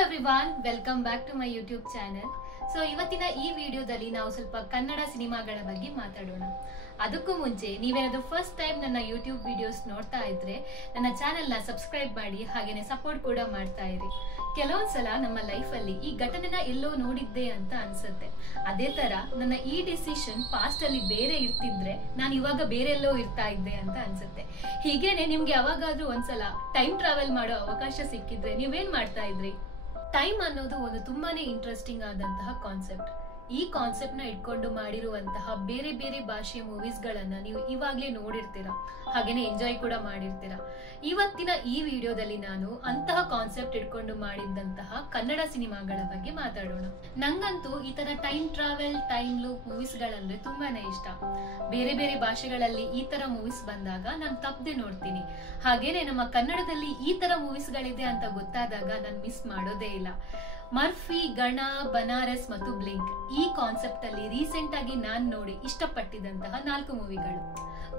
Everyone, welcome back to my YouTube channel. So ಇವತ್ತಿನ ಈ ವಿಡಿಯೋದಲ್ಲಿ ನಾವು ಸ್ವಲ್ಪ ಕನ್ನಡ ಸಿನಿಮಾಗಳ ಬಗ್ಗೆ ಮಾತಾಡೋಣ. ಅದಕ್ಕೂ ಮುಂಚೆ ನೀವೇನಾದ್ರೂ ಫಸ್ಟ್ ಟೈಮ್ ನನ್ನ ಯೂಟ್ಯೂಬ್ ವಿಡಿಯೋಸ್ ನೋಡ್ತಾ ಇದ್ರೆ ನನ್ನ ಚಾನೆಲ್ ನ ಸಬ್ಸ್ಕ್ರೈಬ್ ಮಾಡಿ, ಹಾಗೇನೆ ಸಪೋರ್ಟ್ ಕೂಡ ಮಾಡ್ತಾ ಇರಿ. ಕೆಲವೊಂದ್ಸಲ ನಮ್ಮ ಲೈಫ್ ಅಲ್ಲಿ ಈ ಘಟನೆನ ಎಲ್ಲೋ ನೋಡಿದ್ದೆ ಅಂತ ಅನ್ಸುತ್ತೆ. ಅದೇ ತರ ನನ್ನ ಈ ಡಿಸಿಷನ್ ಪಾಸ್ಟ್ ಅಲ್ಲಿ ಬೇರೆ ಇರ್ತಿದ್ರೆ ನಾನು ಇವಾಗ ಬೇರೆ ಎಲ್ಲೋ ಇರ್ತಾ ಇದ್ದೆ ಅಂತ ಅನ್ಸುತ್ತೆ. ಹೀಗೇನೆ ನಿಮ್ಗೆ ಯಾವಾಗಾದ್ರೂ ಒಂದ್ಸಲ ಟೈಮ್ ಟ್ರಾವೆಲ್ ಮಾಡೋ ಅವಕಾಶ ಸಿಕ್ಕಿದ್ರೆ ನೀವೇನ್ ಮಾಡ್ತಾ ಇದ್ರಿ? ಟೈಮ್ ಅನ್ನೋದು ಒಂದು ತುಂಬಾನೇ ಇಂಟ್ರೆಸ್ಟಿಂಗ್ ಆದಂತಹ ಕಾನ್ಸೆಪ್ಟ್. ಈ ಕಾನ್ಸೆಪ್ಟ್ ನ ಇಟ್ಕೊಂಡು ಮಾಡಿರುವಂತಹ ಬೇರೆ ಬೇರೆ ಭಾಷೆಯ ಮೂವೀಸ್ ಗಳನ್ನ ನೀವು ಇವಾಗ್ಲೇ ನೋಡಿರ್ತೀರಾ, ಹಾಗೇನೆ ಎಂಜಾಯ್ ಕೂಡ ಮಾಡಿರ್ತೀರಾ. ಇವತ್ತಿನ ಈ ವಿಡಿಯೋದಲ್ಲಿ ನಾನು ಅಂತಹ ಕಾನ್ಸೆಪ್ಟ್ ಇಟ್ಕೊಂಡು ಮಾಡಿದಂತಹ ಕನ್ನಡ ಸಿನಿಮಾಗಳ ಬಗ್ಗೆ ಮಾತಾಡೋಣ. ನಂಗಂತೂ ಈ ತರ time travel, time loop movies ಗಳಂದ್ರೆ ತುಂಬಾನೇ ಇಷ್ಟ. ಬೇರೆ ಬೇರೆ ಭಾಷೆಗಳಲ್ಲಿ ಈ ತರ ಮೂವೀಸ್ ಬಂದಾಗ ನಾನು ತಪ್ಪದೆ ನೋಡ್ತೀನಿ. ಹಾಗೇನೆ ನಮ್ಮ ಕನ್ನಡದಲ್ಲಿ ಈ ತರ ಮೂವೀಸ್ ಗಳಿದೆ ಅಂತ ಗೊತ್ತಾದಾಗ ನಾನು ಮಿಸ್ ಮಾಡೋದೇ ಇಲ್ಲ. ಮರ್ಫಿ, ಗಣ, ಬನಾರಸ್ ಮತ್ತು ಬ್ಲಿಂಕ್ ಈ ಕಾನ್ಸೆಪ್ಟ್ ಅಲ್ಲಿ ರೀಸೆಂಟ್ ಆಗಿ ನಾನ್ ನೋಡಿ ಇಷ್ಟಪಟ್ಟಿದಂತಹ 4 ಮೂವಿಗಳು.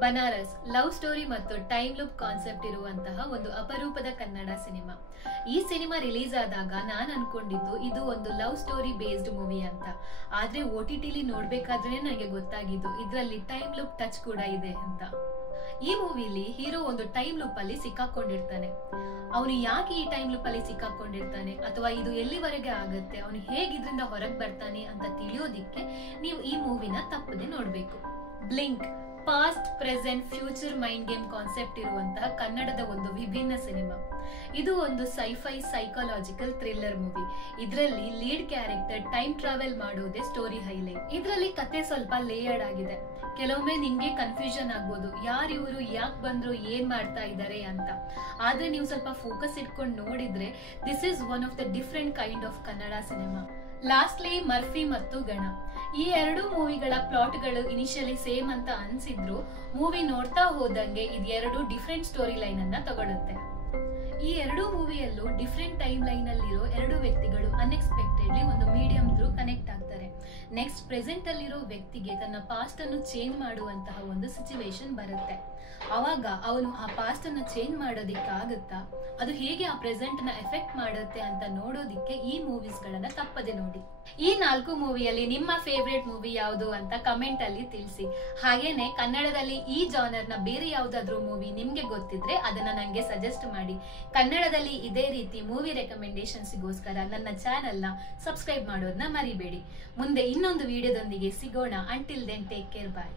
ಬನಾರಸ್ ಲವ್ ಸ್ಟೋರಿ ಮತ್ತು ಟೈಮ್ ಲೂಪ್ ಕಾನ್ಸೆಪ್ಟ್ ಇರುವಂತಹ ಒಂದು ಅಪರೂಪದ ಕನ್ನಡ ಸಿನಿಮಾ. ಈ ಸಿನಿಮಾ ರಿಲೀಸ್ ಆದಾಗ ನಾನ್ ಅನ್ಕೊಂಡಿದ್ದು ಇದು ಒಂದು ಲವ್ ಸ್ಟೋರಿ ಬೇಸ್ಡ್ ಮೂವಿ ಅಂತ. ಆದ್ರೆ OTT ನೋಡ್ಬೇಕಾದ್ರೆ ನನಗೆ ಗೊತ್ತಾಗಿದ್ದು ಇದರಲ್ಲಿ ಟೈಮ್ ಲೂಪ್ ಟಚ್ ಕೂಡ ಇದೆ ಅಂತ. ಈ ಮೂವಿಲಿ ಹೀರೋ ಒಂದು ಟೈಮ್ ಲೂಪ್ ಅಲ್ಲಿ ಸಿಕ್ಕಾಕೊಂಡಿರ್ತಾನೆ. ಅವನು ಯಾಕೆ ಈ ಟೈಮ್ ಲೂಪ್ ಅಲ್ಲಿ ಸಿಕ್ಕಾಕೊಂಡಿರ್ತಾನೆ ಅಥವಾ ಇದು ಎಲ್ಲಿವರೆಗೆ ಆಗುತ್ತೆ, ಅವನು ಹೇಗೆ ಇದರಿಂದ ಹೊರಗೆ ಬರ್ತಾನೆ ಅಂತ ತಿಳಿಯೋದಿಕ್ಕೆ ನೀವು ಈ ಮೂವಿನ ತಪ್ಪದೆ ನೋಡ್ಬೇಕು. Blink past, present, future mind game concept ಇರುವಂತಹ ಕನ್ನಡದ ಒಂದು ವಿಭಿನ್ನ ಸಿನಿಮಾ. ಇದು ಒಂದು ಸೈಫೈ ಸೈಕಾಲಜಿಕಲ್ ಥ್ರಿಲ್ಲರ್ ಮೂವಿ. ಇದರಲ್ಲಿ ಲೀಡ್ ಕ್ಯಾರೆಕ್ಟರ್ ಟೈಮ್ ಟ್ರಾವೆಲ್ ಮಾಡೋದೇ ಸ್ಟೋರಿ ಹೈಲೈಟ್. ಇದರಲ್ಲಿ ಕತೆ ಸ್ವಲ್ಪ ಲೇಯರ್ಡ್ ಆಗಿದೆ. ಕೆಲವೊಮ್ಮೆ ನಿಮ್ಗೆ ಕನ್ಫ್ಯೂಷನ್ ಆಗ್ಬೋದು, ಯಾರು ಇವರು, ಯಾಕೆ ಬಂದ್ರು, ಏನ್ ಮಾಡ್ತಾ ಇದ್ದಾರೆ ಅಂತ. ಆದ್ರೆ ನೀವು ಸ್ವಲ್ಪ ಫೋಕಸ್ ಇಟ್ಕೊಂಡು ನೋಡಿದ್ರೆ this is one of the different kind of Kannada cinema. Lastly Murphy ಮತ್ತು ಗಣ. ಈ 2 ಮೂವಿಗಳ ಪ್ಲಾಟ್ಗಳು ಇನಿಷಿಯಲಿ ಸೇಮ್ ಅಂತ ಅನ್ಸಿದ್ರು ಮೂವಿ ನೋಡ್ತಾ ಹೋದಂಗೆ ಇದು 2 ಡಿಫ್ರೆಂಟ್ ಸ್ಟೋರಿ ಲೈನ್ ಅನ್ನ ತಗೊಳುತ್ತೆ. ಈ 2 ಮೂವಿಯಲ್ಲೂ ಡಿಫ್ರೆಂಟ್ ಟೈಮ್ ಲೈನ್ ಅಲ್ಲಿರೋ 2 ವ್ಯಕ್ತಿಗಳು ಅನ್ಎಕ್ಸ್ಪೆಕ್ಟೆಡ್ಲಿ ಒಂದು ಮೀಡಿಯಂ ಥ್ರೂ ಕನೆಕ್ಟ್ ಆಗ್ತಾರೆ. ನೆಕ್ಸ್ಟ್ ಪ್ರೆಸೆಂಟ್ ಅಲ್ಲಿರೋ ವ್ಯಕ್ತಿಗೆ ತನ್ನ ಪಾಸ್ಟ್ ಅನ್ನು ಚೇಂಜ್ ಮಾಡುವಂತಹ ಒಂದು ಸಿಚುವೇಶನ್ ಬರುತ್ತೆ. ಅವಾಗ ಅವನು ಆ ಪಾಸ್ಟ್ ಅನ್ನು ಚೇಂಜ್ ಮಾಡೋದಿಕ್ಕಾಗುತ್ತಾ, ಅದು ಹೇಗೆ ಆ ಪ್ರೆಸೆಂಟ್ ನ ಎಫೆಕ್ಟ್ ಮಾಡುತ್ತೆ ಅಂತ ನೋಡೋದಿಕ್ಕೆ ಈ ಮೂವೀಸ್ ಗಳನ್ನ ತಪ್ಪದೆ ನೋಡಿ. ಈ 4 ಮೂವಿಯಲ್ಲಿ ನಿಮ್ಮ ಫೇವ್ರೇಟ್ ಮೂವಿ ಯಾವುದು ಅಂತ ಕಮೆಂಟ್ ಅಲ್ಲಿ ತಿಳಿಸಿ. ಹಾಗೇನೆ ಕನ್ನಡದಲ್ಲಿ ಈ ಜಾನರ್ ನ ಬೇರೆ ಯಾವ್ದಾದ್ರು ಮೂವಿ ನಿಮ್ಗೆ ಗೊತ್ತಿದ್ರೆ ಅದನ್ನ ನಂಗೆ ಸಜೆಸ್ಟ್ ಮಾಡಿ. ಕನ್ನಡದಲ್ಲಿ ಇದೇ ರೀತಿ ಮೂವಿ ರೆಕಮೆಂಡೇಶನ್ಸ್ಗೋಸ್ಕರ ನನ್ನ ಚಾನೆಲ್ ನ ಸಬ್ಸ್ಕ್ರೈಬ್ ಮಾಡೋದನ್ನ ಮರಿಬೇಡಿ. ಮುಂದೆ ಇನ್ನೊಂದು ವಿಡಿಯೋದೊಂದಿಗೆ ಸಿಗೋಣ. ಅಂಟಿಲ್ ದೆನ್ ಟೇಕ್ ಕೇರ್, ಬಾಯ್.